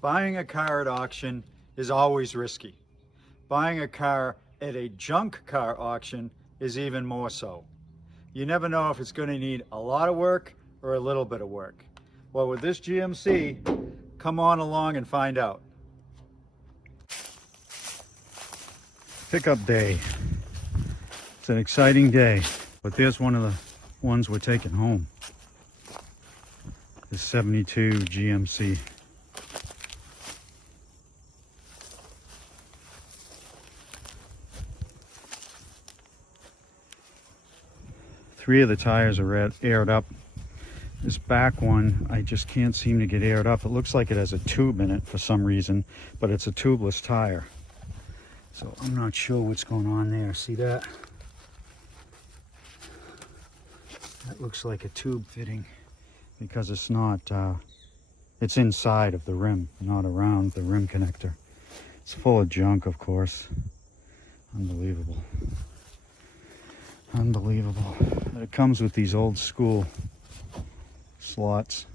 Buying a car at auction is always risky. Buying a car at a junk car auction is even more so. You never know if it's going to need a lot of work or a little bit of work. Well, with this GMC, come on along and find out. Pickup day. It's an exciting day, but there's one of the ones we're taking home. This 72 GMC. Three of the tires are aired up. This back one, I just can't seem to get aired up. It looks like it has a tube in it for some reason, but it's a tubeless tire. So I'm not sure what's going on there. See that? That looks like a tube fitting because it's not, it's inside of the rim, not around the rim connector. It's full of junk, of course. Unbelievable. Unbelievable. It comes with these old school slots.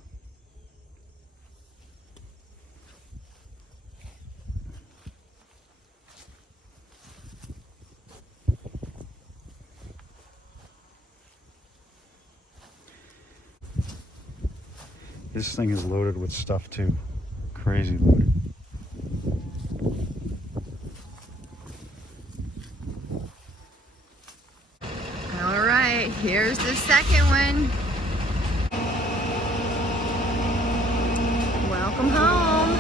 This thing is loaded with stuff too. Crazy loaded. All right, here's the second one. Welcome home.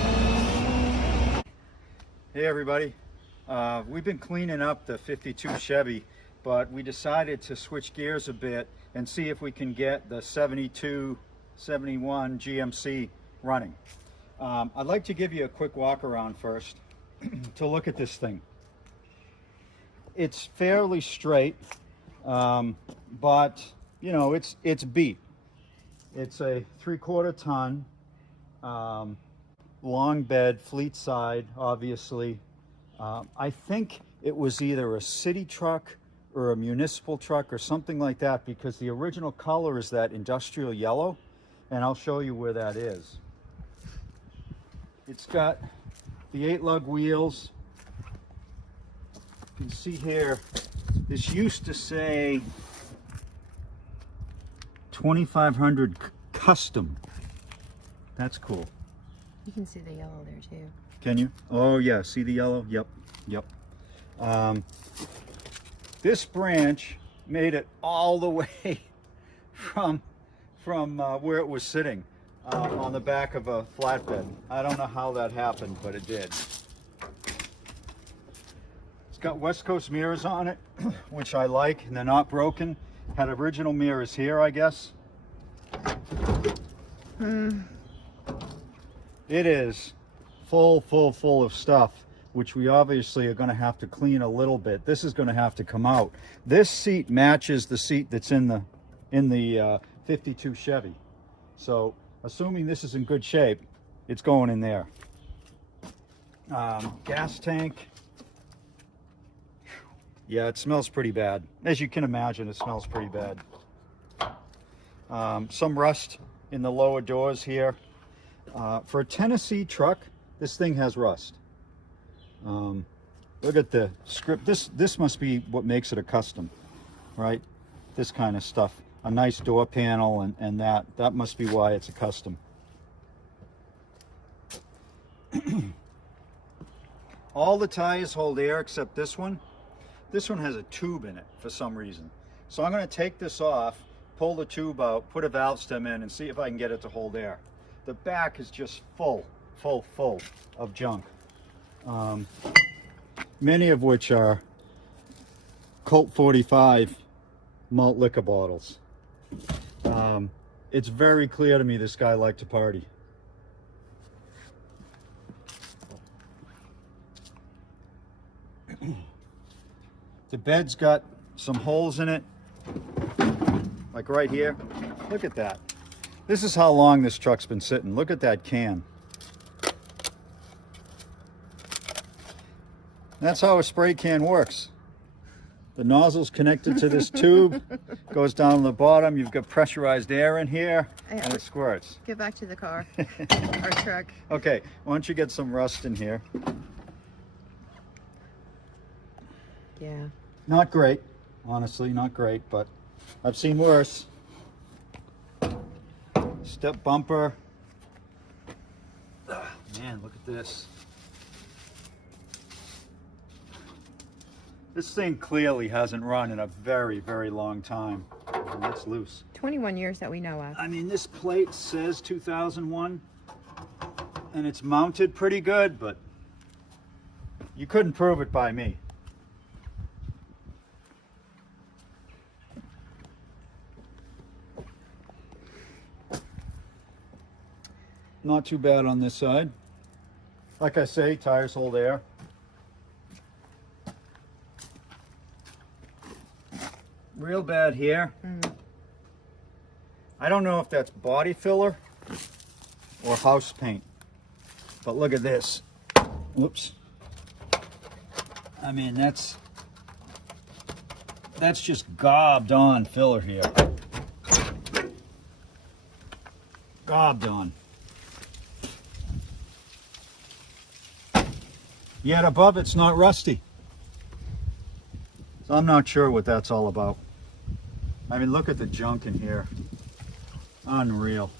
Hey everybody. We've been cleaning up the 52 Chevy, but we decided to switch gears a bit and see if we can get the 72 71 GMC running. I'd like to give you a quick walk around first to look at this thing. It's fairly straight, but you know, it's beat. It's a 3/4 ton, long bed, fleet side, obviously. I think it was either a city truck or a municipal truck or something like that, because the original color is that industrial yellow. And I'll show you where that is. It's got the 8-lug wheels. You can see here, this used to say 2500 custom. That's cool. You can see the yellow there too. Can you? Oh yeah, see the yellow? Yep, yep. This branch made it all the way from where it was sitting on the back of a flatbed. I don't know how that happened, but it did. It's got West Coast mirrors on it, which I like, and they're not broken. Had original mirrors here, I guess. It is full of stuff, which we obviously are going to have to clean a little bit. This is going to have to come out. This seat matches the seat that's in the 52 Chevy. So assuming this is in good shape, it's going in there. Gas tank. Yeah, it smells pretty bad. As you can imagine, it smells pretty bad. Some rust in the lower doors here. For a Tennessee truck, this thing has rust. Look at the script. This must be what makes it a custom, right? This kind of stuff. A nice door panel, and that must be why it's a custom. All the tires hold air except this one. This one has a tube in it for some reason. So I'm going to take this off, pull the tube out, put a valve stem in, and see if I can get it to hold air. The back is just full of junk. Many of which are Colt 45 malt liquor bottles. It's very clear to me this guy liked to party. The bed's got some holes in it, like right here. Look at that. This is how long this truck's been sitting. Look at that can. That's how a spray can works. The nozzle's connected to this tube, goes down to the bottom. You've got pressurized air in here, and it squirts. Get back to the car, or truck. Okay, why don't you get some rust in here? Yeah. Not great, honestly, not great, but I've seen worse. Step bumper. Ah, man, look at this. This thing clearly hasn't run in a very, very long time. And that's loose. 21 years that we know of. I mean, this plate says 2001, and it's mounted pretty good, but you couldn't prove it by me. Not too bad on this side. Like I say, tires hold air. Real bad here. I don't know if that's body filler or house paint, but look at this. Whoops. I mean, that's just gobbed on filler here. Gobbed on. Yet above it's not rusty. So I'm not sure what that's all about. I mean, look at the junk in here. Unreal.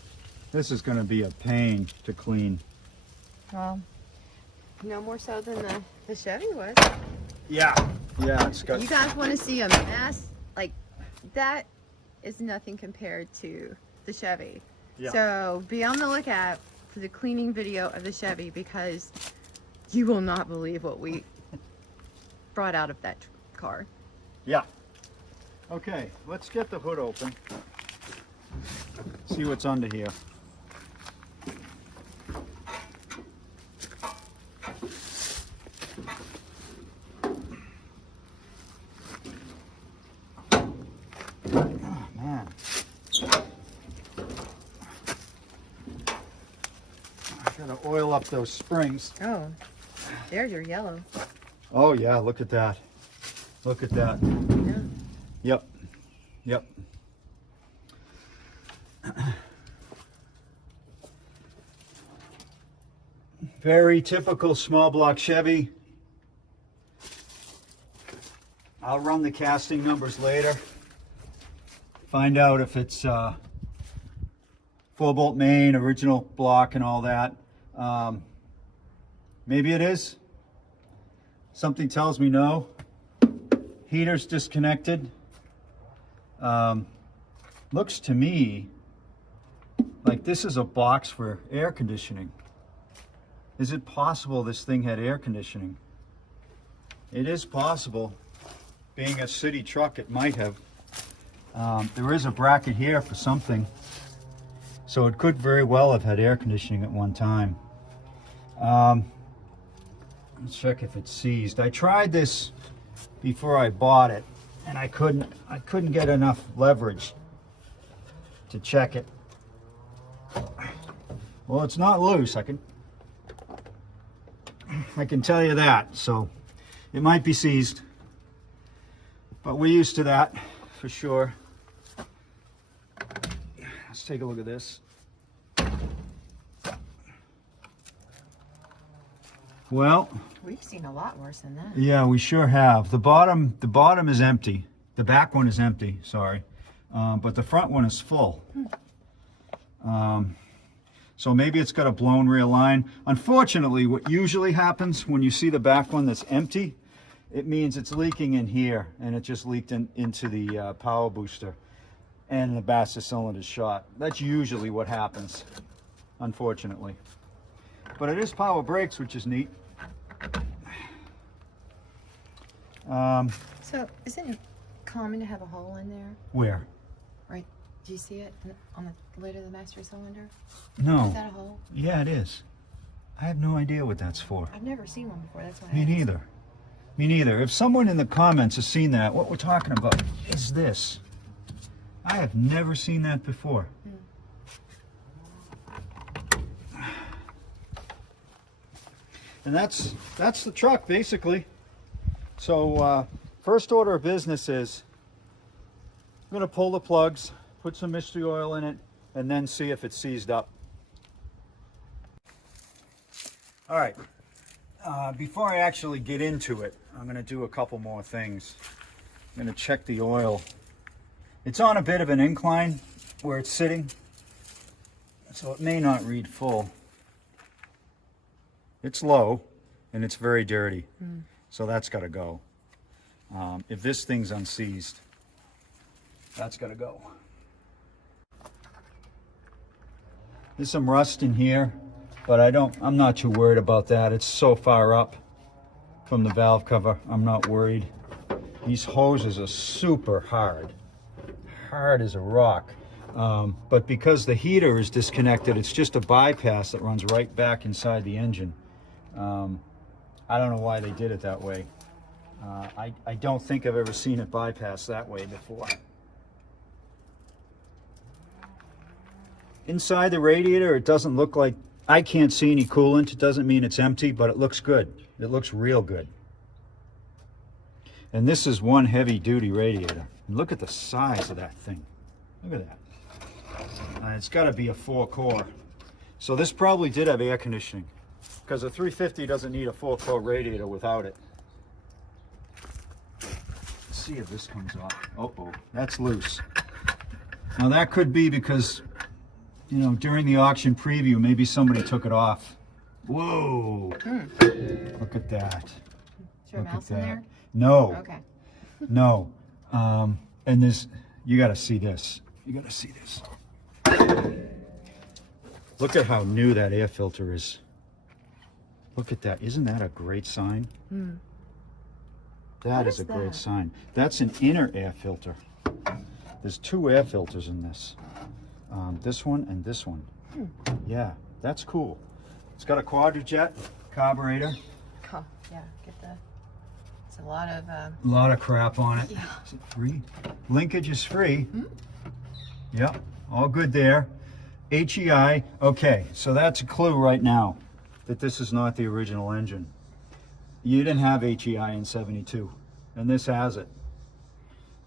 This is going to be a pain to clean. Well, no more so than the Chevy was. Yeah, it's got... You guys want to see a mess? Like, that is nothing compared to the Chevy. Yeah. So be on the lookout for the cleaning video of the Chevy, because you will not believe what we brought out of that car. Yeah. Okay, let's get the hood open. See what's under here. Oh, man. I gotta oil up those springs. Oh, there's your yellow. Oh yeah, look at that. Look at that. Yeah. Yep. Very typical small block Chevy. I'll run the casting numbers later. Find out if it's 4-bolt main, original block and all that. Maybe it is. Something tells me no. Heater's disconnected. Looks to me like this is a box for air conditioning. Is it possible this thing had air conditioning? It is possible. Being a city truck, it might have. There is a bracket here for something, so it could very well have had air conditioning at one time. Let's check if it's seized. I tried this before I bought it, and I couldn't get enough leverage to check it. Well, it's not loose. I can tell you that. So it might be seized, but we're used to that for sure. Let's take a look at this. Well, We've seen a lot worse than that. yeah, we sure have. The bottom is empty. The back one is empty, sorry. But the front one is full. So maybe it's got a blown rear line. Unfortunately, what usually happens when you see the back one that's empty, it means it's leaking in here, and it just leaked into the power booster, and the master cylinder's shot. That's usually what happens, unfortunately. But it is power brakes, which is neat. So isn't it common to have a hole in there? Where? Right? Do you see it on the lid of the master cylinder? No. Is that a hole? Yeah, it is. I have no idea what that's for. I've never seen one before. That's why. Me neither. Me neither. If someone in the comments has seen that, what we're talking about is this. I have never seen that before. And that's the truck basically. So first order of business is I'm going to pull the plugs, put some mystery oil in it, and then see if it's seized up. All right, before I actually get into it, I'm going to do a couple more things. I'm going to check the oil. It's on a bit of an incline where it's sitting, so it may not read full. It's low and it's very dirty, so that's got to go. If this thing's unseized, that's got to go. There's some rust in here, but I'm not too worried about that. It's so far up from the valve cover, I'm not worried. These hoses are super hard as a rock. But because the heater is disconnected, it's just a bypass that runs right back inside the engine. I don't know why they did it that way. I don't think I've ever seen it bypass that way before. Inside the radiator, it doesn't look like, I can't see any coolant. It doesn't mean it's empty, but it looks good. It looks real good. And this is one heavy duty radiator. And look at the size of that thing. Look at that. It's got to be a 4-core. So this probably did have air conditioning, because a 350 doesn't need a 4-core radiator without it. Let's see if this comes off. Oh, that's loose. Now that could be because, you know, during the auction preview, maybe somebody took it off. Whoa! Look at that. Is there a mouse in there? No. Okay. No. And this, you got to see this. You got to see this. Look at how new that air filter is. Look at that. Isn't that a great sign? That is a great sign. That's an inner air filter. There's 2 air filters in this. This one and this one. Yeah, that's cool. It's got a quadrajet carburetor. Oh, yeah, get the. It's a lot of. A lot of crap on it. Yeah. Is it free? Linkage is free. Yep, all good there. HEI. Okay, so that's a clue right now that this is not the original engine. You didn't have HEI in 72, and this has it.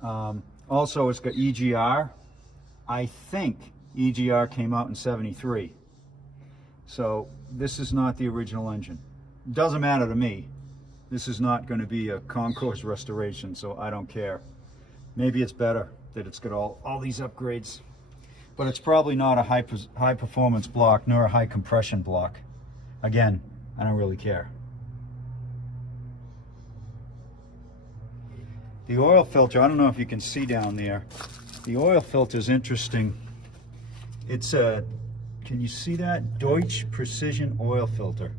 Also, it's got EGR. I think EGR came out in 73. So this is not the original engine. Doesn't matter to me. This is not going to be a concourse restoration, so I don't care. Maybe it's better that it's got all these upgrades. But it's probably not a high performance block nor a high compression block. Again, I don't really care. The oil filter, I don't know if you can see down there. The oil filter is interesting. It's a, can you see that? Deutsch Precision Oil Filter.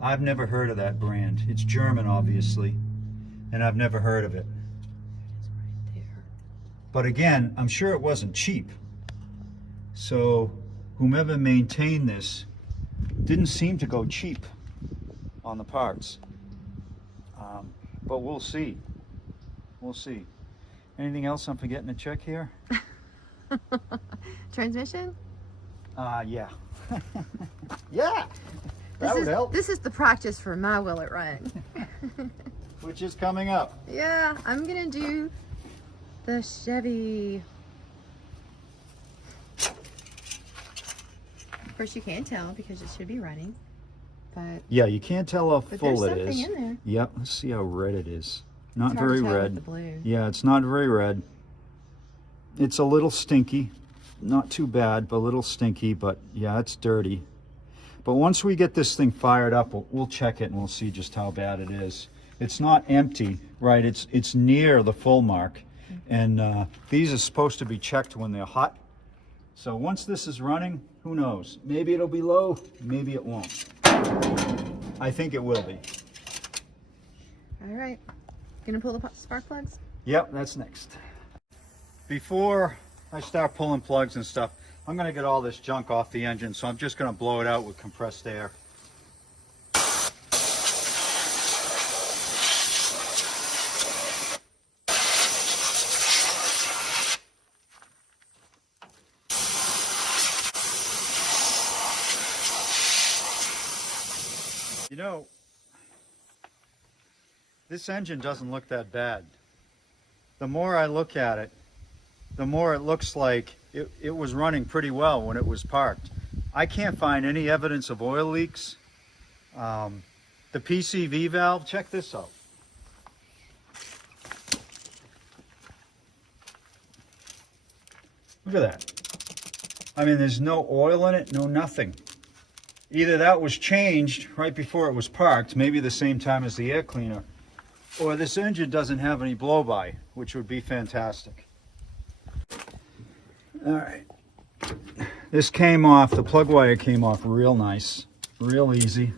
I've never heard of that brand. It's German, obviously, and I've never heard of it. But again, I'm sure it wasn't cheap. So whomever maintained this didn't seem to go cheap on the parts. But we'll see. We'll see. Anything else I'm forgetting to check here? Transmission? Yeah. Yeah. That would help. This is the practice for my Will It Run. Which is coming up. Yeah, I'm gonna do the Chevy. Of course, you can't tell because it should be running, but Yeah, you can't tell how full it there's is. something in there. Yep, let's see how red it is. Not It's hard very to tell with red. the blue. Yeah, it's not very red. It's a little stinky. Not too bad, but a little stinky, but yeah, it's dirty. But once we get this thing fired up, we'll check it and we'll see just how bad it is. It's not empty, right? It's near the full mark. And these are supposed to be checked when they're hot. So once this is running, who knows? Maybe it'll be low, maybe it won't. I think it will be. All right, gonna pull the spark plugs? Yep, that's next. Before I start pulling plugs and stuff, I'm going to get all this junk off the engine, so I'm just going to blow it out with compressed air. You know, this engine doesn't look that bad. the more I look at it, the more it looks like it was running pretty well when it was parked. I can't find any evidence of oil leaks. The Pcv valve, check this out. Look at that. I mean, there's no oil in it, no nothing. Either that was changed right before it was parked, maybe the same time as the air cleaner, or this engine doesn't have any blow-by, which would be fantastic. All right. This came off, the plug wire came off real nice, real easy.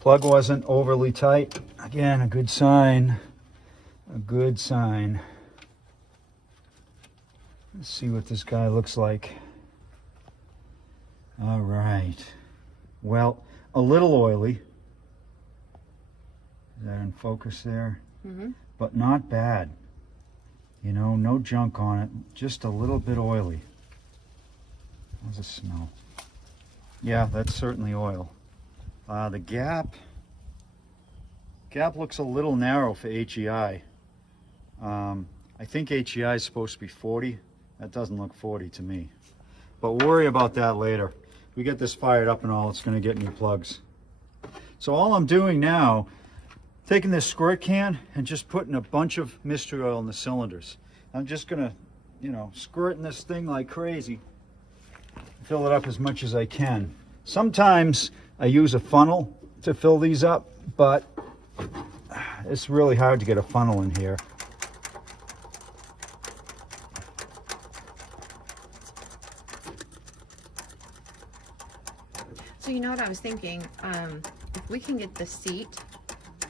Plug wasn't overly tight. Again, a good sign. A good sign. Let's see what this guy looks like. All right. Well, a little oily. Is that in focus there? Mm-hmm. But not bad. You know, no junk on it. Just a little bit oily. How's it smell? Yeah, that's certainly oil. The gap looks a little narrow for HEI. I think HEI is supposed to be 40. That doesn't look 40 to me. But we'll worry about that later. We get this fired up and all, it's going to get new plugs. So all I'm doing now, taking this squirt can and just putting a bunch of mystery oil in the cylinders. I'm just going to, you know, squirting this thing like crazy. Fill it up as much as I can. Sometimes I use a funnel to fill these up, but it's really hard to get a funnel in here. So you know what I was thinking? If we can get the seat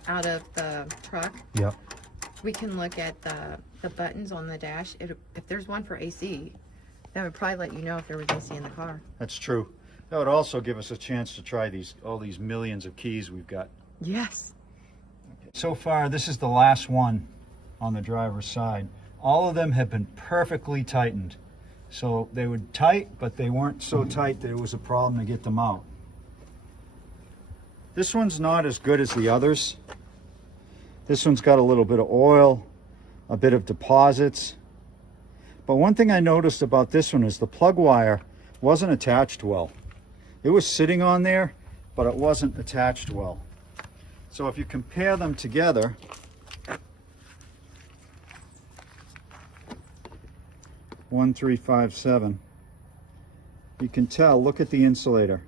out of the truck, yep, we can look at the buttons on the dash. If there's one for AC, that would probably let you know if there was AC in the car. That's true. That would also give us a chance to try all these millions of keys we've got. Yes. Okay. So far, this is the last one on the driver's side. All of them have been perfectly tightened. So they were tight, but they weren't so tight that it was a problem to get them out. This one's not as good as the others. This one's got a little bit of oil, a bit of deposits. But one thing I noticed about this one is the plug wire wasn't attached well. It was sitting on there, but it wasn't attached well. So if you compare them together, one, 3, 5, 7, you can tell, look at the insulator.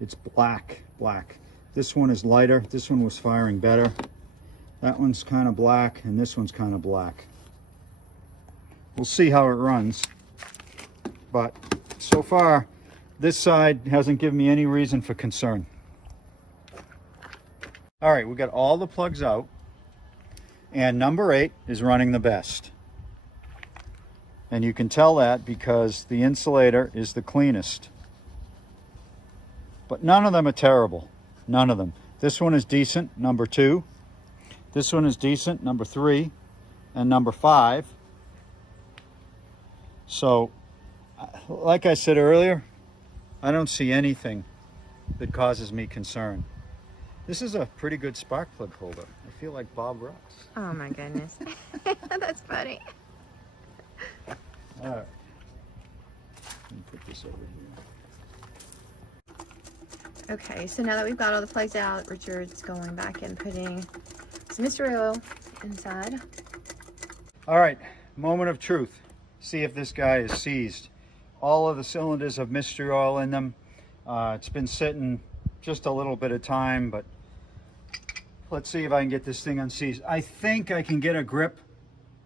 It's black. This one is lighter. This one was firing better. That one's kind of black, and this one's kind of black. We'll see how it runs. But so far, this side hasn't given me any reason for concern. All right, we got all the plugs out, and number 8 is running the best. And you can tell that because the insulator is the cleanest. But none of them are terrible. None of them. This one is decent, number 2. This one is decent, number 3. And number 5. So, like I said earlier, I don't see anything that causes me concern. This is a pretty good spark plug holder. I feel like Bob Ross. Oh my goodness. That's funny. All right. Let me put this over here. Okay, so now that we've got all the plugs out, Richard's going back and putting some mystery oil inside. All right, moment of truth. See if this guy is seized. All of the cylinders have mystery oil in them. It's been sitting just a little bit of time, but let's see if I can get this thing unseized. I think I can get a grip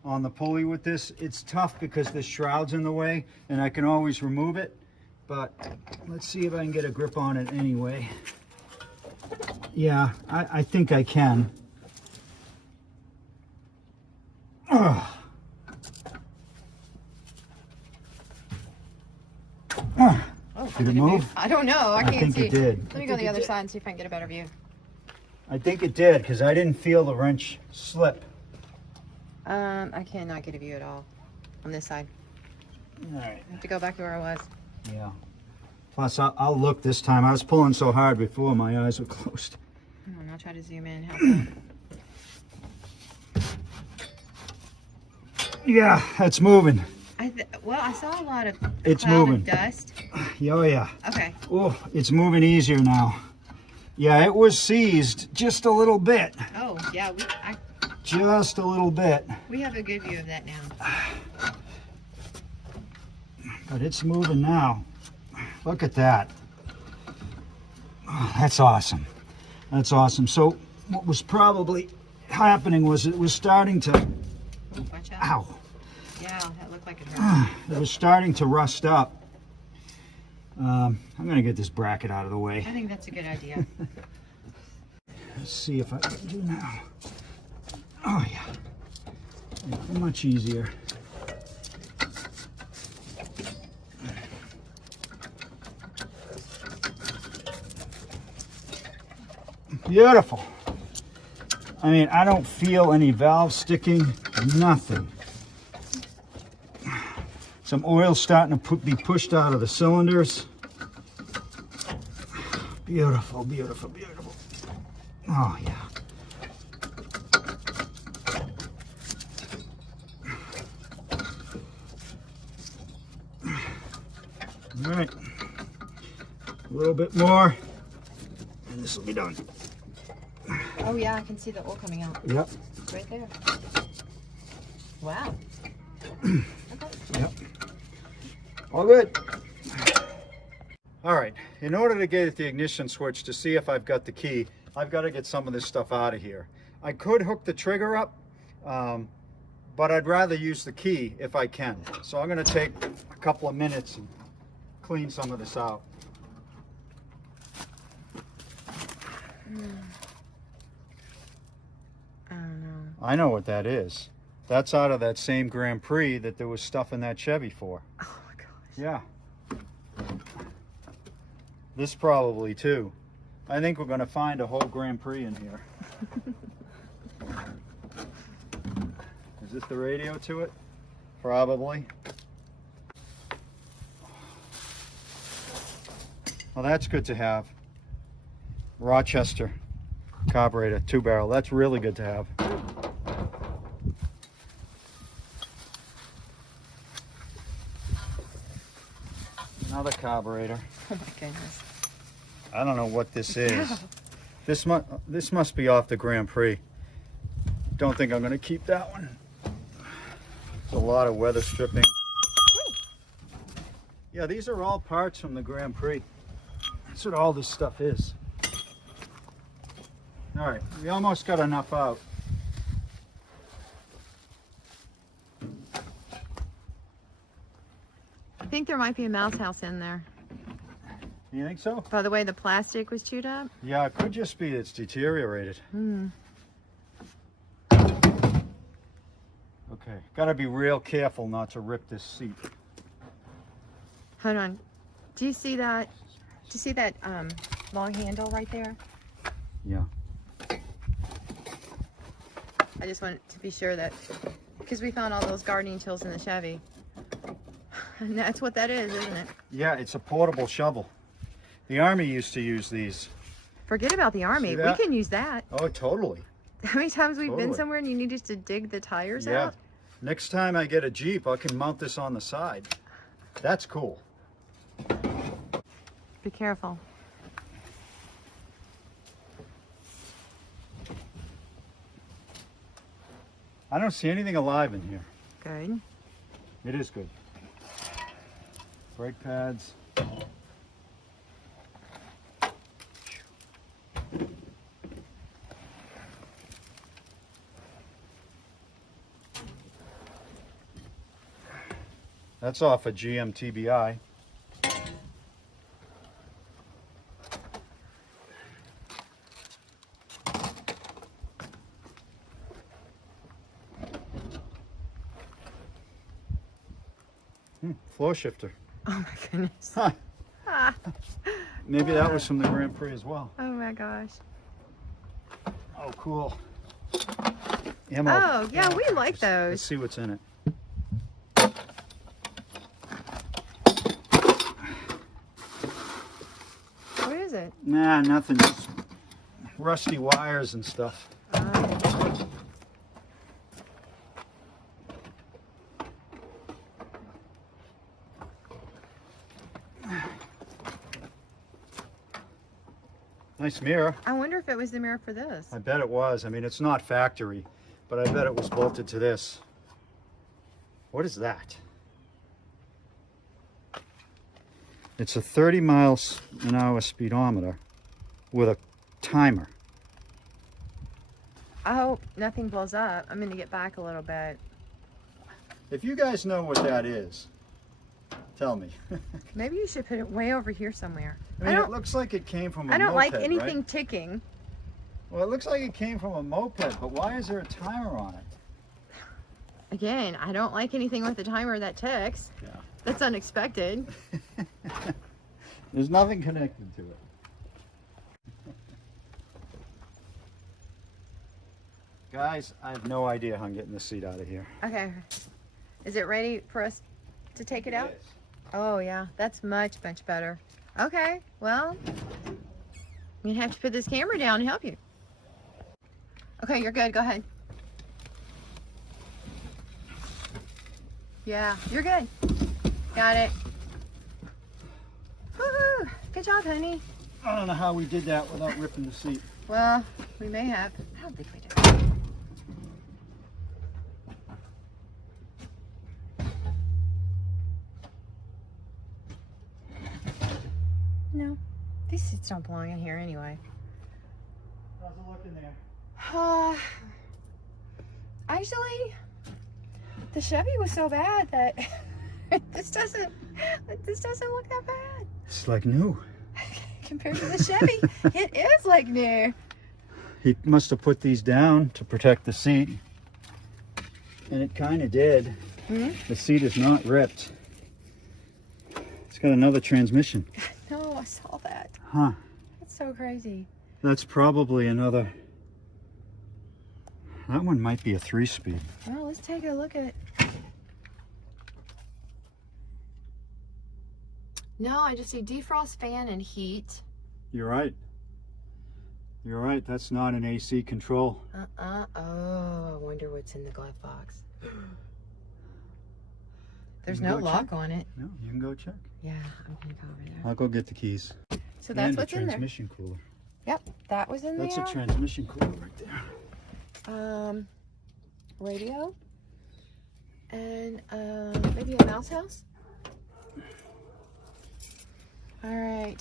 on the pulley with this. It's tough because the shroud's in the way and I can always remove it, but let's see if I can get a grip on it anyway. Yeah, I think I can. Ugh. Oh, did it move? I don't know. I can't see. I think it did. Let me go to the other side and see if I can get a better view. I think it did because I didn't feel the wrench slip. I cannot get a view at all on this side. All right. I have to go back to where I was. Yeah. Plus, I'll look this time. I was pulling so hard before my eyes were closed. And I'll try to zoom in. Help out. Yeah, it's moving. Well, I saw a lot of It's cloud moving. of dust. Oh, yeah. Okay. Oh, it's moving easier now. Yeah, it was seized just a little bit. Oh, yeah. Just a little bit. We have a good view of that now. But it's moving now. Look at that. Oh, that's awesome. That's awesome. So what was probably happening was it was starting to, Watch out. ow. Yeah, that looked like it hurt. It was starting to rust up. I'm going to get this bracket out of the way. I think that's a good idea. Let's see if I can do now. Oh, yeah. Yeah, much easier. Beautiful. I mean, I don't feel any valve sticking, nothing. Some oil starting to be pushed out of the cylinders. Beautiful, beautiful, beautiful. Oh, yeah. All right. A little bit more, and this will be done. Oh, yeah, I can see the oil coming out. Yep. Right there. Wow. Yep. All good. All right. In order to get at the ignition switch to see if I've got the key, I've got to get some of this stuff out of here. I could hook the trigger up, but I'd rather use the key if I can. So I'm going to take a couple of minutes and clean some of this out. I don't know. I know what that is. That's out of that same Grand Prix that there was stuff in that Chevy for. Oh, my gosh. Yeah. This probably too. I think we're going to find a whole Grand Prix in here. Is this the radio to it? Probably. Well, that's good to have. Rochester carburetor, 2-barrel. That's really good to have. Another carburetor. Oh, my goodness. I don't know what this is. This must be off the Grand Prix. Don't think I'm going to keep that one. There's a lot of weather stripping. Yeah, these are all parts from the Grand Prix. That's what all this stuff is. All right, we almost got enough out. I think there might be a mouse house in there. You think so? By the way, the plastic was chewed up. Yeah, it could just be it's deteriorated. Hmm. Okay, gotta be real careful not to rip this seat. Hold on. Do you see that? Do you see that long handle right there? Yeah. I just wanted to be sure that, because we found all those gardening tools in the Chevy. And that's what that is, isn't it? Yeah, it's a portable shovel. The Army used to use these. Forget about the Army. See We that? can use that. Oh, totally. How many times we've been Totally. somewhere and you need us to dig the tires Yeah. out? Next time I get a Jeep, I can mount this on the side. That's cool. Be careful. I don't see anything alive in here. Good. It is good. Brake pads. That's off a GM TBI. Floor shifter. Oh my goodness. Huh. Ah. Maybe that was from the Grand Prix as well. Oh my gosh. Oh, cool. ammo. Oh, yeah, we like Let's those. see what's in it. What is it? Nah, nothing. Just rusty wires and stuff. Nice mirror. I wonder if it was the mirror for this. I bet it was. I mean, it's not factory, but I bet it was bolted to this. What is that? It's a 30 miles an hour speedometer with a timer. I hope nothing blows up. I'm going to get back a little bit. If you guys know what that is, tell me. Maybe you should put it way over here somewhere. I mean, it looks like it came from a I don't moped, like anything right? ticking. Well, it looks like it came from a moped, but why is there a timer on it? Again, I don't like anything with a timer that ticks. Yeah. That's unexpected. There's nothing connected to it. Guys, I have no idea how I'm getting this seat out of here. Okay. Is it ready for us to take it out? Yes. Oh, yeah. That's much, much better. Okay. Well, I'm going to have to put this camera down and help you. Okay, you're good. Go ahead. Yeah, you're good. Got it. Woohoo! Good job, honey. I don't know how we did that without ripping the seat. Well, we may have. I don't think we did. No, these seats don't belong in here anyway. How's it looking there? Actually, the Chevy was so bad that this doesn't look that bad It's like new. compared to the Chevy. It is like new. He must have put these down to protect the seat. And it kind of did. Hmm? The seat is not ripped. It's got another transmission. No, I saw that. Huh. That's so crazy. That's probably another. That one might be a 3-speed. Well, let's take a look at it. No, I just see defrost fan and heat. You're right. You're right. That's not an AC control. Oh, I wonder what's in the glove box. There's You no can go lock check. on it. No, you can go check. Yeah, I'm gonna go over there. I'll go get the keys. So that's and what's a in there. transmission cooler. Yep, that was in That's there. a transmission cooler right there. Radio. And maybe a mouse house. All right.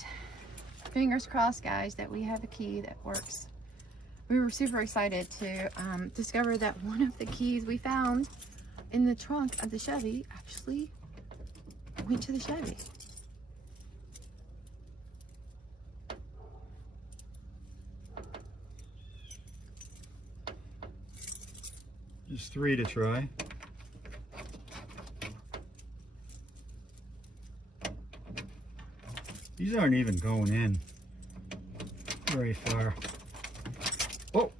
Fingers crossed, guys, that we have a key that works. We were super excited to discover that one of the keys we found in the trunk of the Chevy actually went to the Chevy. There's 3 to try. These aren't even going in very far. Oh,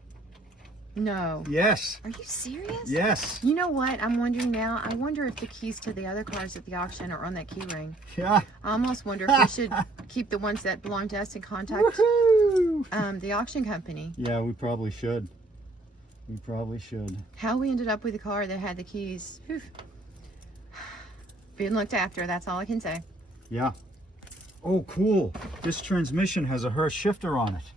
No. yes. Are you serious? Yes. You know what? I'm wondering now. I wonder if the keys to the other cars at the auction are on that key ring. Yeah. I almost wonder if we should keep the ones that belong to us and contact Woohoo! the auction company. Yeah, we probably should. We probably should. How we ended up with a car that had the keys. Whew. Being looked after, that's all I can say. Yeah. Oh, cool. This transmission has a Hurst shifter on it.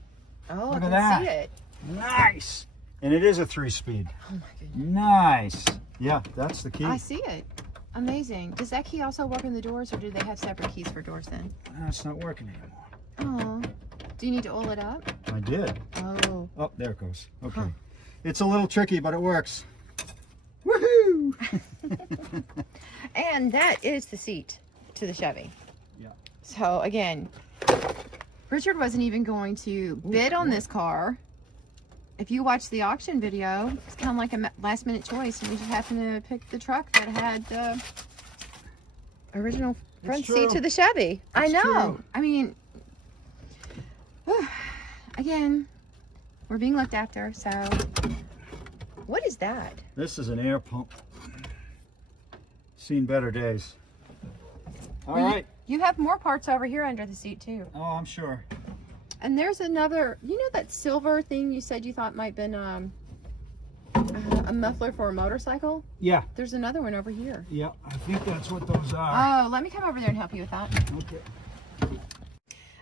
Oh, Look I at can that. see it. Nice. And it is a 3-speed. Oh my goodness. Nice. Yeah, that's the key. I see it. Amazing. Does that key also work in the doors, or do they have separate keys for doors then? It's not working anymore. Oh. Do you need to oil it up? I did. Oh. Oh, there it goes. Okay. Huh. It's a little tricky, but it works. Woohoo! And that is the seat to the Chevy. Yeah. So again, Richard wasn't even going to bid on this car. If you watch the auction video, it's kind of like a last minute choice, and we just happened to pick the truck that had the original front seat to the Chevy. I know. True. I mean, again, we're being looked after, so What is that? This is an air pump. Seen better days. All Well, right. You have more parts over here under the seat too. Oh, I'm sure. And there's another, you know that silver thing you said you thought might have been a muffler for a motorcycle? Yeah. There's another one over here. Yeah, I think that's what those are. Oh, let me come over there and help you with that. Okay.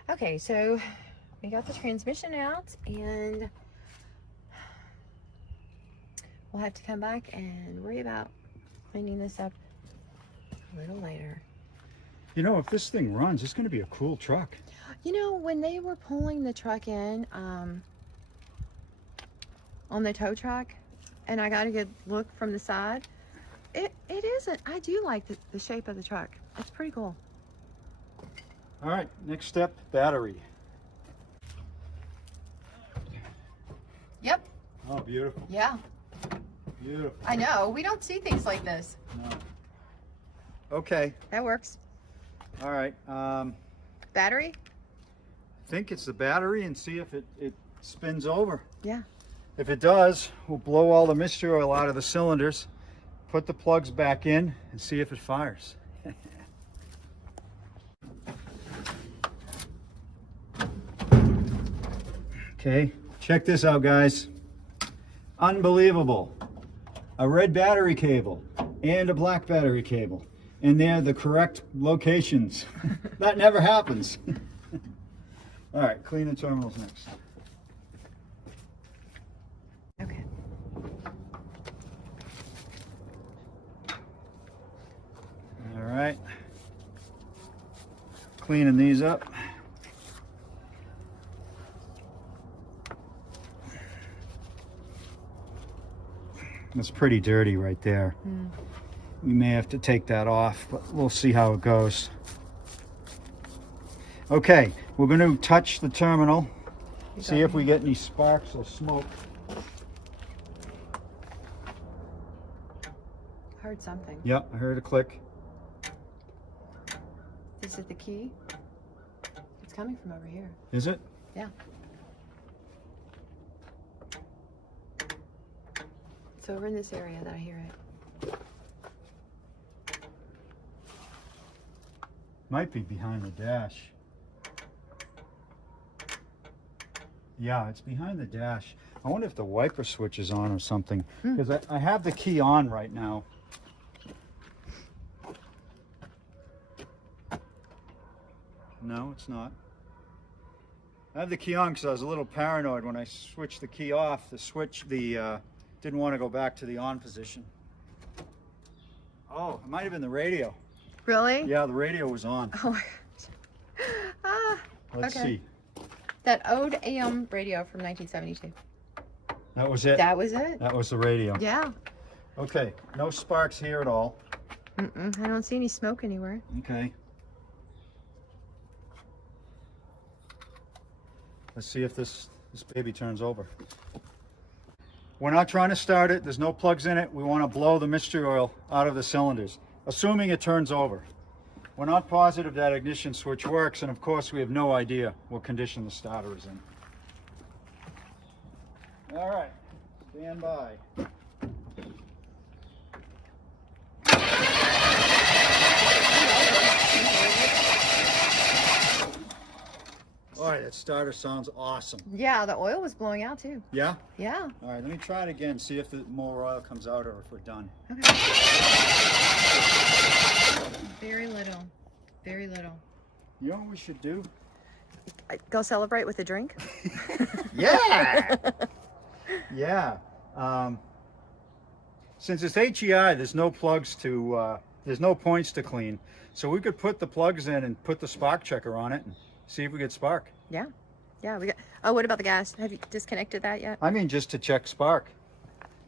Okay, so we got the transmission out and we'll have to come back and worry about cleaning this up a little later. You know, if this thing runs, it's going to be a cool truck. You know, when they were pulling the truck in on the tow truck, and I got a good look from the side, it isn't. I do like the shape of the truck. It's pretty cool. All right, next step, battery. Yep. Oh, beautiful. Yeah. Beautiful. I know. We don't see things like this. No. Okay. That works. All right. Battery? Think it's the battery and see if it spins over. Yeah. If it does, we'll blow all the mystery oil out of the cylinders, put the plugs back in, and see if it fires. Okay, check this out, guys. Unbelievable. A red battery cable and a black battery cable. And they're the correct locations. That never happens. All right, clean the terminals next. Okay. All right. Cleaning these up. It's pretty dirty right there. We may have to take that off, but we'll see how it goes. Okay, we're going to touch the terminal, see if we get any sparks or smoke. Heard something. Yep, I heard a click. This is the key. It's coming from over here. Is it? Yeah. It's over in this area that I hear it. Might be behind the dash. Yeah, it's behind the dash. I wonder if the wiper switch is on or something. Because I have the key on right now. No, it's not. I have the key on because I was a little paranoid when I switched the key off. The switch, didn't want to go back to the on position. Oh, it might have been the radio. Really? Yeah, the radio was on. Oh my gosh. Ah, Let's okay. see. That old AM radio from 1972. That was it. That was it? That was the radio. Yeah. Okay, no sparks here at all. Mm-mm, I don't see any smoke anywhere. Okay. Let's see if this baby turns over. We're not trying to start it. There's no plugs in it. We want to blow the mystery oil out of the cylinders, assuming it turns over. We're not positive that ignition switch works, and of course we have no idea what condition the starter is in. All right, stand by. All right, that starter sounds awesome. Yeah, the oil was blowing out too. Yeah? Yeah. All right, let me try it again, see if more oil comes out or if we're done. Okay. Very little. Very little. You know what we should do? Go celebrate with a drink? Yeah! Yeah. Since it's HEI, there's no plugs to, there's no points to clean. So we could put the plugs in and put the spark checker on it and see if we get spark. Yeah. Yeah, we got. Oh, what about the gas? Have you disconnected that yet? I mean, just to check spark.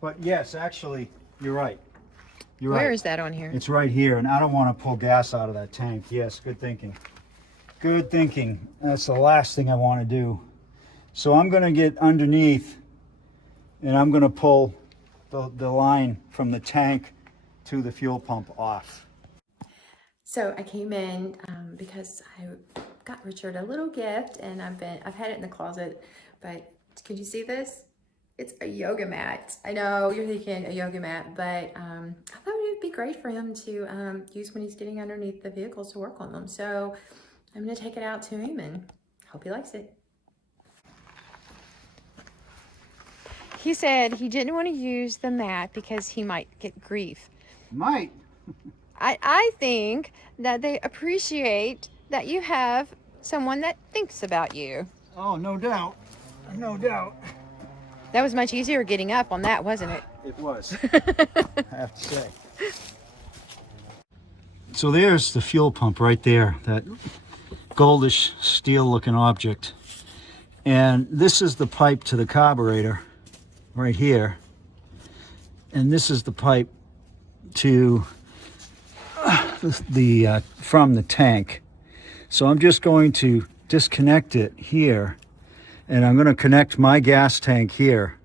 But yes, actually, you're right. You're right. Where is that on here? It's right here, and I don't want to pull gas out of that tank. Yes, good thinking. Good thinking. That's the last thing I want to do. So I'm going to get underneath, and I'm going to pull the line from the tank to the fuel pump off. So I came in because I got Richard a little gift, and I've had it in the closet. But could you see this? It's a yoga mat. I know you're thinking a yoga mat, but I thought it would be great for him to use when he's getting underneath the vehicles to work on them. So I'm gonna take it out to him and hope he likes it. He said he didn't want to use the mat because he might get grief. Might. I think that they appreciate that you have someone that thinks about you. Oh, no doubt. No doubt. That was much easier getting up on that, wasn't it? It was, I have to say. So there's the fuel pump right there, that goldish steel looking object. And this is the pipe to the carburetor right here. And this is the pipe to from the tank. So I'm just going to disconnect it here, and I'm going to connect my gas tank here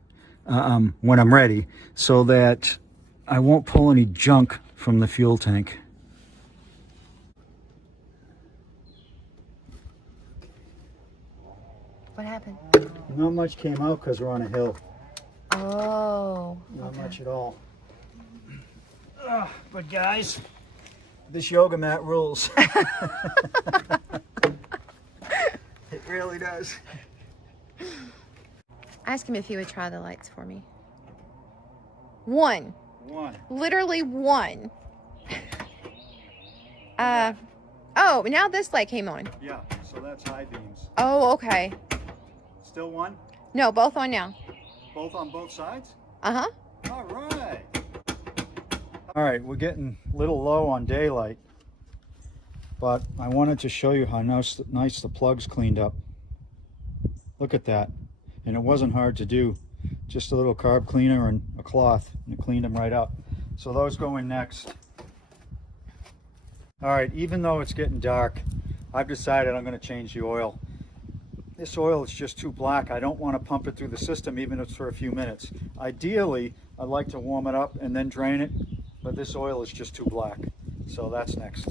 when I'm ready, so that I won't pull any junk from the fuel tank. What happened? Not much came out because we're on a hill. Oh. Not much at all. But guys, this yoga mat rules. It really does. Ask him if he would try the lights for me. One. Literally one. Oh, now this light came on. Yeah, so that's high beams. Oh, okay. Still one? No, both on now. Both on both sides? Uh-huh. All right. All right, we're getting a little low on daylight, but I wanted to show you how nice the plugs cleaned up. Look at that. And it wasn't hard to do. Just a little carb cleaner and a cloth, and it cleaned them right up. So those go in next. All right, even though it's getting dark, I've decided I'm going to change the oil. This oil is just too black. I don't want to pump it through the system, even if it's for a few minutes. Ideally, I'd like to warm it up and then drain it, but this oil is just too black. So that's next.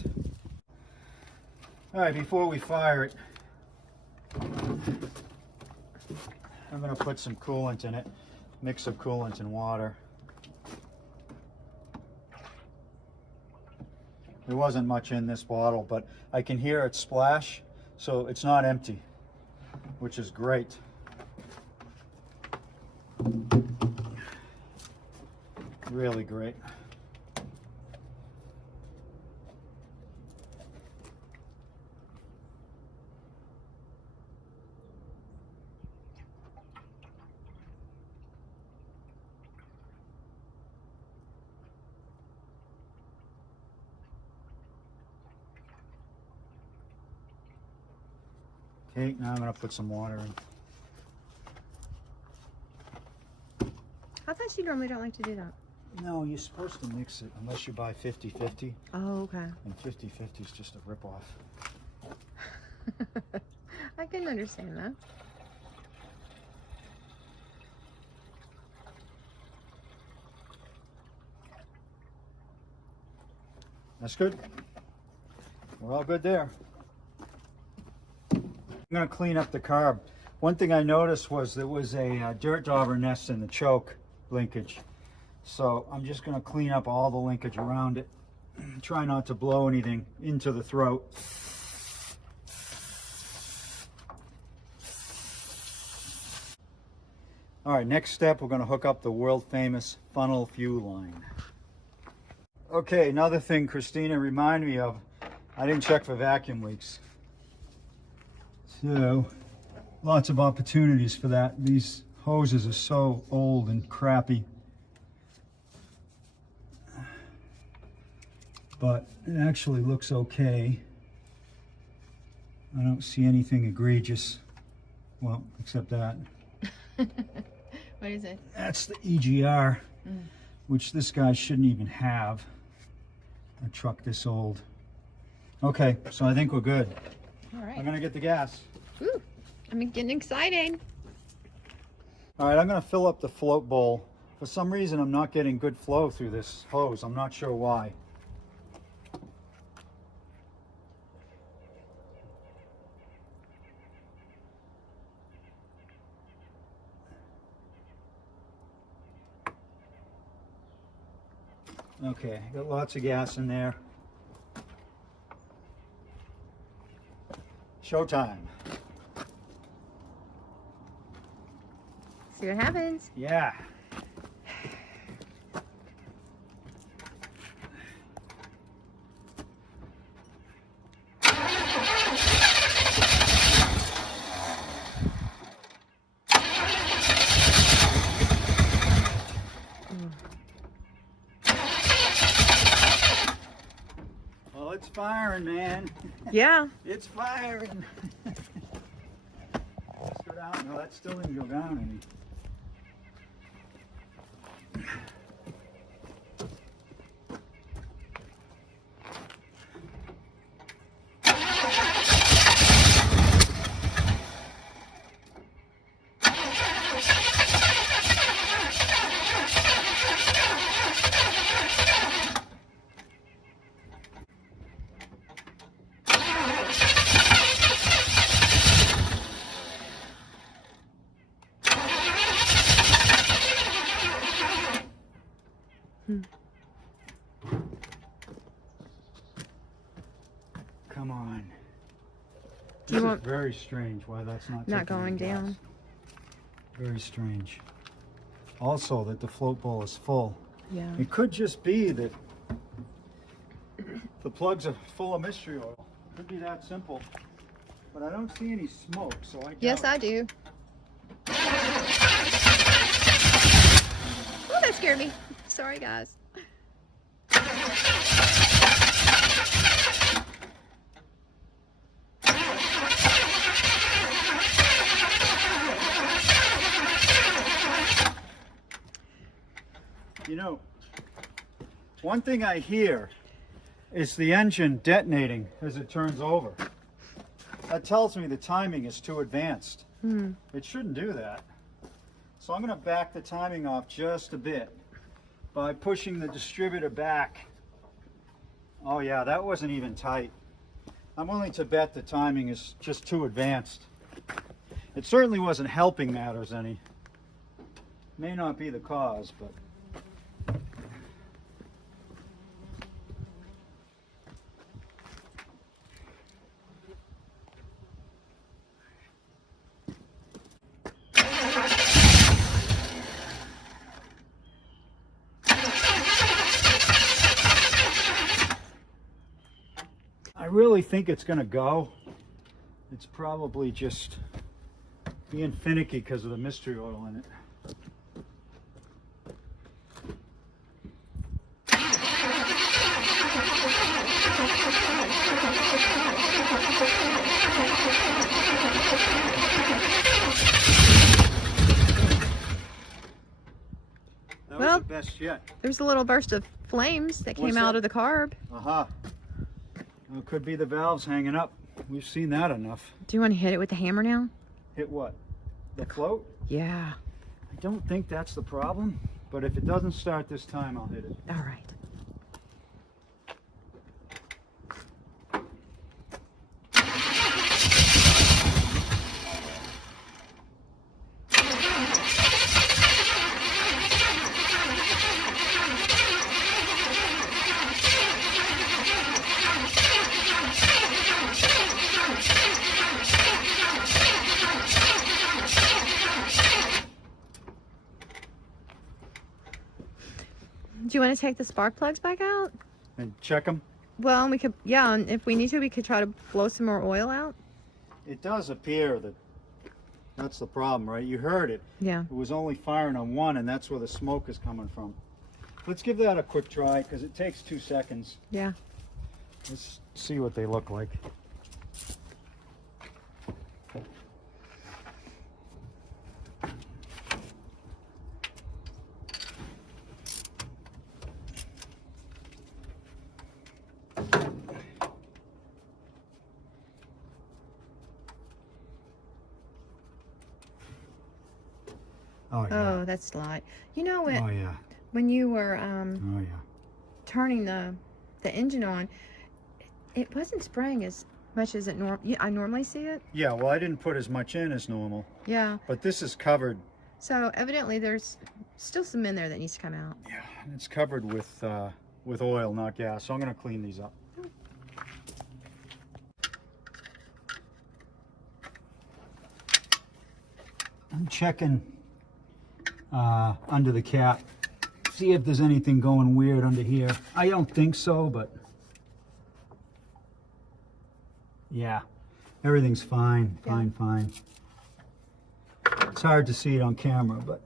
All right, before we fire it, I'm going to put some coolant in it. Mix of coolant and water. There wasn't much in this bottle, but I can hear it splash, so it's not empty, which is great. Really great. Okay, now I'm going to put some water in. I thought you normally don't like to do that. No, you're supposed to mix it unless you buy 50-50. Oh, okay. And 50-50 is just a ripoff. I can understand that. That's good. We're all good there. I'm going to clean up the carb. One thing I noticed was there was a dirt dauber nest in the choke linkage. So I'm just going to clean up all the linkage around it. Try not to blow anything into the throat. All right, next step, we're going to hook up the world famous funnel fuel line. Okay, another thing Christina reminded me of, I didn't check for vacuum leaks. So, lots of opportunities for that. These hoses are so old and crappy. But it actually looks okay. I don't see anything egregious. Well, except that. What is it? That's the EGR, which this guy shouldn't even have. A truck this old. Okay, so I think we're good. All right. I'm gonna get the gas. Ooh, I'm getting excited. All right, I'm gonna fill up the float bowl. For some reason, I'm not getting good flow through this hose. I'm not sure why. Okay, got lots of gas in there. Showtime. See what happens. Yeah. Well, it's firing, man. Yeah. It's firing. Let's go down. No, that still didn't go down any. Come on. Do you This want- is very strange why that's not Not taking going any gas. down. Very strange. Also that the float bowl is full. Yeah. It could just be that the plugs are full of mystery oil. Could be that simple. But I don't see any smoke, so I doubt Yes, I it. do. Oh, that scared me. Sorry, guys. You know, one thing I hear is the engine detonating as it turns over. That tells me the timing is too advanced. It shouldn't do that. So I'm going to back the timing off just a bit by pushing the distributor back. Oh yeah, that wasn't even tight. I'm willing to bet the timing is just too advanced. It certainly wasn't helping matters any. May not be the cause, but I really think it's going to go. It's probably just being finicky because of the mystery oil in it. That Well, was the best yet. There's a little burst of flames that came What's out that? of the carb. Aha. Well, it could be the valves hanging up. We've seen that enough. Do you want to hit it with the hammer now? Hit what? The float? Yeah. I don't think that's the problem, but if it doesn't start this time, I'll hit it. All right. Do you want to take the spark plugs back out? And check them. Well, we could, yeah, and if we need to, we could try to blow some more oil out. It does appear that that's the problem, right? You heard it. Yeah. It was only firing on one, and that's where the smoke is coming from. Let's give that a quick try, because it takes 2 seconds. Yeah. Let's see what they look like. Oh yeah. Oh, that's light. You know what? Oh yeah. When you were Oh yeah. turning the engine on, it wasn't spraying as much as I normally see it. Yeah, well, I didn't put as much in as normal, Yeah. but this is covered. So evidently there's still some in there that needs to come out. Yeah, and it's covered with with oil, not gas. So I'm going to clean these up. I'm checking under the cap, see if there's anything going weird under here. I don't think so, but yeah, everything's fine, fine. It's hard to see it on camera, but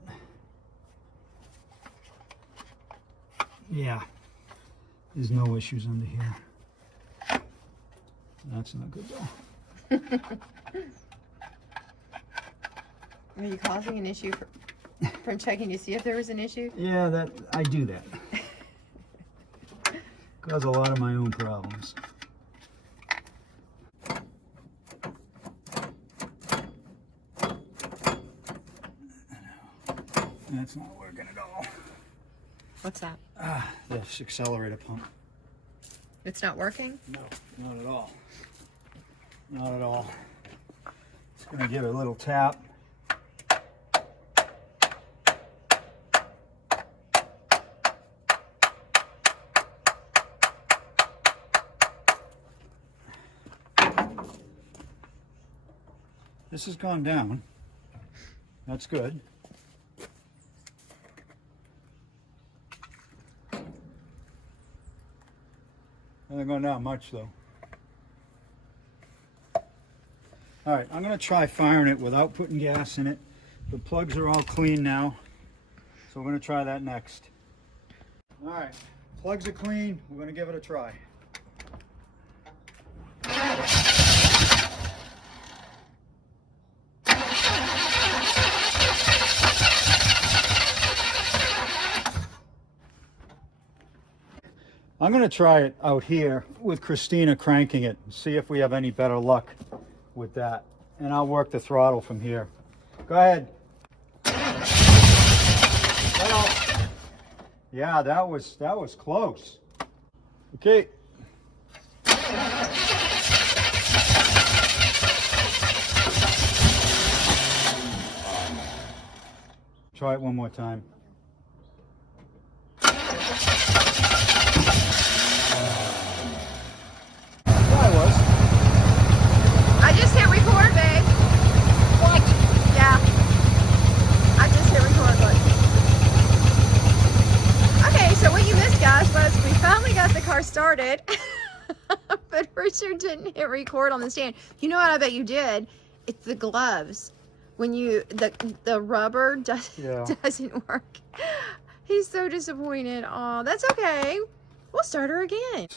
yeah, there's no issues under here. That's not good though. Are you causing an issue from checking to see if there was an issue? Yeah, I do that. Cause a lot of my own problems. That's not working at all. What's that? This accelerator pump. It's not working? No, not at all. Not at all. Just gonna give it a little tap. This has gone down. That's good. Hasn't gone down much though. All right, I'm gonna try firing it without putting gas in it. The plugs are all clean now, so we're gonna try that next. All right, plugs are clean. We're gonna give it a try. I'm going to try it out here with Christina cranking it and see if we have any better luck with that. And I'll work the throttle from here. Go ahead. Yeah, that was close. Okay. Try it one more time. I just hit record, babe. What? Yeah. I just hit record, look. Okay, so what you missed, guys, was we finally got the car started, but Richard didn't hit record on the stand. You know what I bet you did? It's the gloves. When the rubber doesn't work. He's so disappointed. Oh, that's okay. We'll start her again.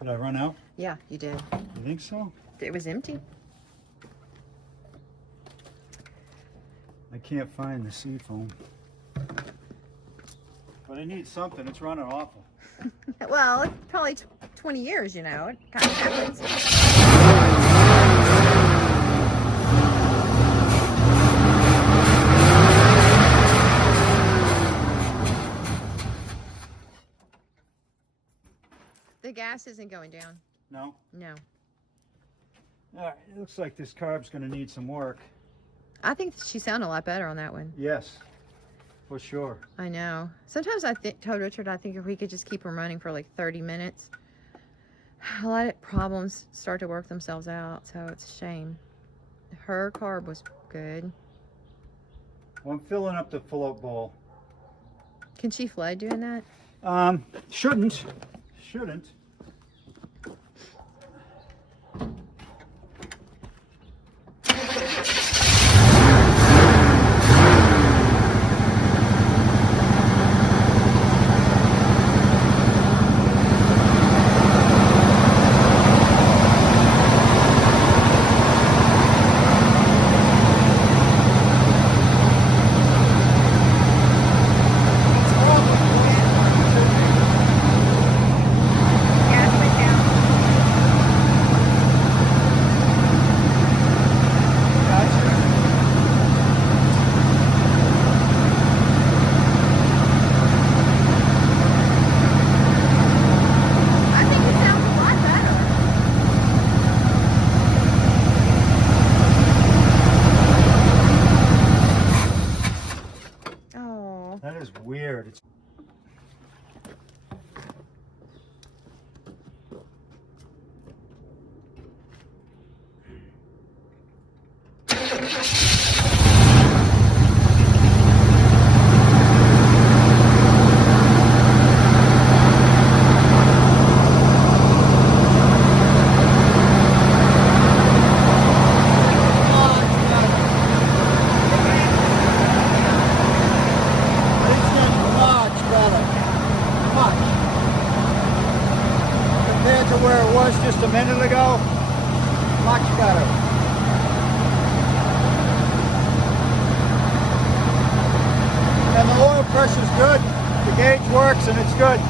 Did I run out? Yeah, you did. You think so? It was empty. I can't find the seafoam. But I need something. It's running awful. Well, it's probably 20 years, you know. It kind of happens. The gas isn't going down. No? No. All right, it looks like this carb's going to need some work. I think she sounded a lot better on that one. Yes. for sure. I know. Sometimes I told Richard, I think if we could just keep them running for like 30 minutes, a lot of problems start to work themselves out, so it's a shame. Her carb was good. Well, I'm filling up the float bowl. Can she flood doing that? Shouldn't. I think it sounds a lot better. Oh. That is weird. It's much better. Much. Compared to where it was just a minute ago, much better. And the oil pressure's good. The gauge works and it's good.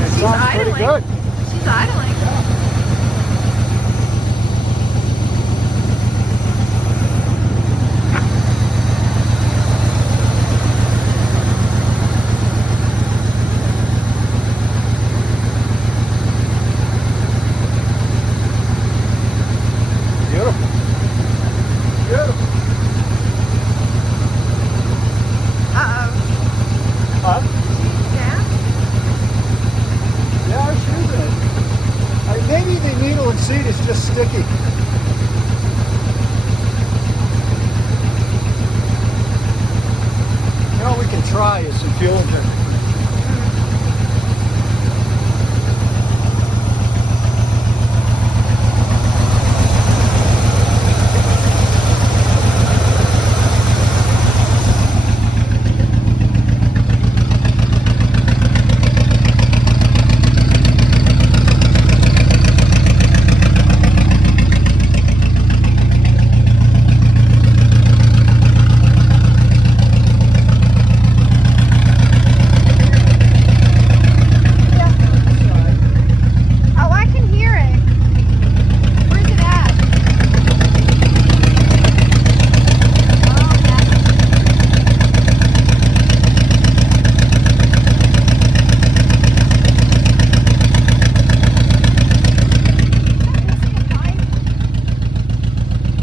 It She's sounds pretty idling. good. She's idling. Beautiful. Beautiful. Uh-oh. Huh? Yeah? Yeah, it's using it. Maybe the needle and seat is just sticky. You know what we can try is some fuel injection. Oh, I can hear it. Where's it at? Oh, that's...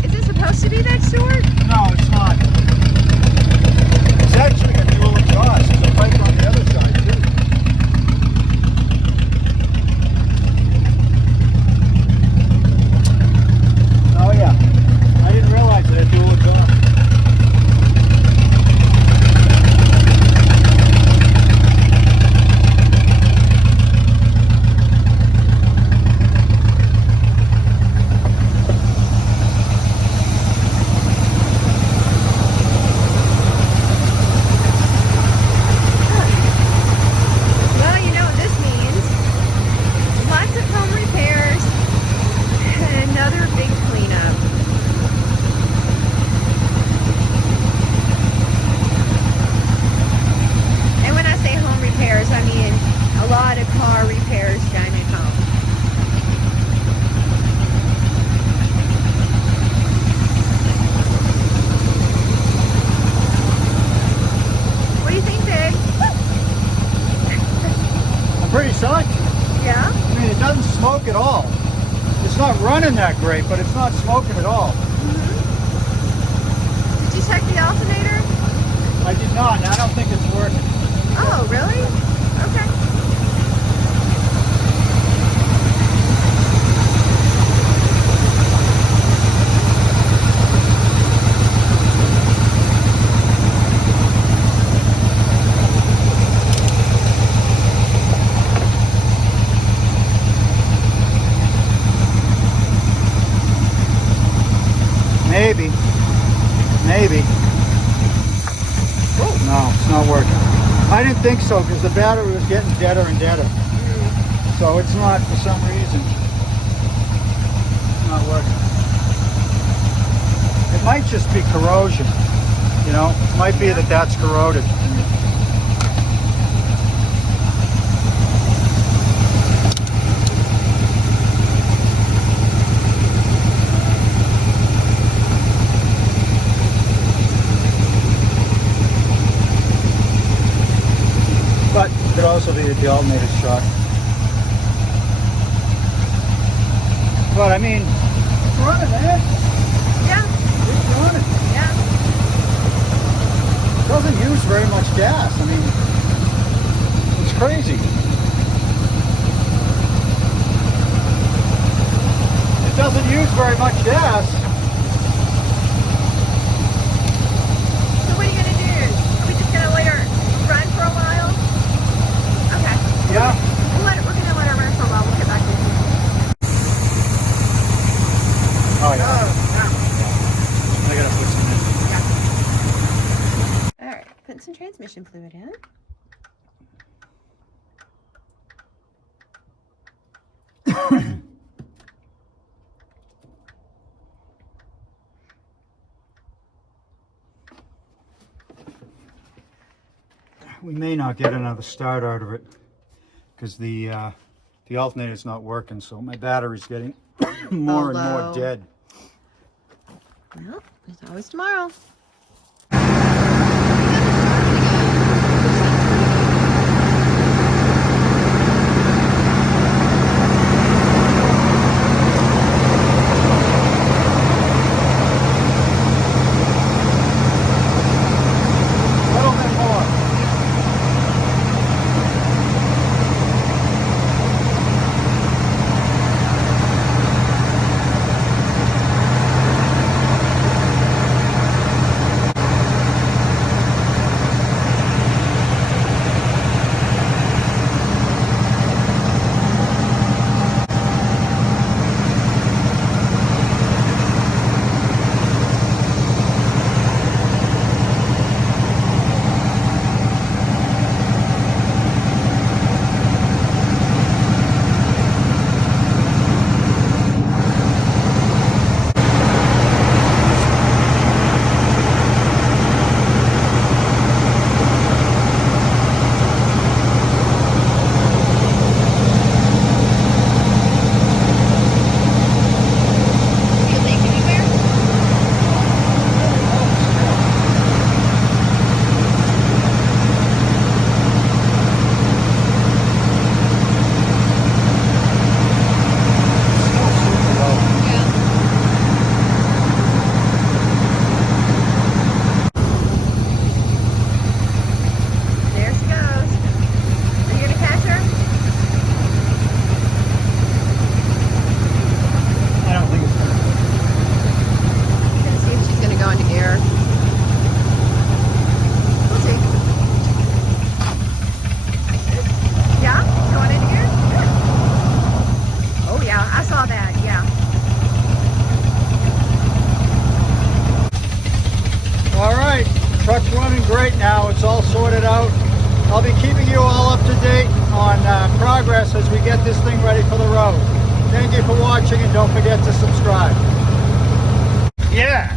Is it supposed to be that short? No, it's not. It's actually a dual exhaust. There's a pipe on the other side too. Oh yeah. I didn't realize it had dual exhaust. it's not running that great, but it's not smoking at all. Did you check the alternator? I did not, and I don't think it's working. Oh, really? Okay. Maybe. No, it's not working. I didn't think so because the battery was getting deader and deader. So it's not, for some reason, it's not working. It might just be corrosion, you know? It might be that that's corroded. But it could also be that the alternator's shot. But I mean, it's running, man. Yeah. It's running. Yeah. It doesn't use very much gas. I mean, it's crazy. It doesn't use very much gas. So what are you gonna do? Are we just gonna let her run for a while? Okay. Yeah. We're gonna let her run for a while. We'll get back to you. Oh yeah. I gotta put some in. All right. Putting some transmission fluid in. We may not get another start out of it because the alternator's not working, so my battery's getting more and more Low. dead. Well, there's always tomorrow. A little bit more. Truck's running great now. It's all sorted out. I'll be keeping you all up to date on progress as we get this thing ready for the road. Thank you for watching, and don't forget to subscribe. Yeah.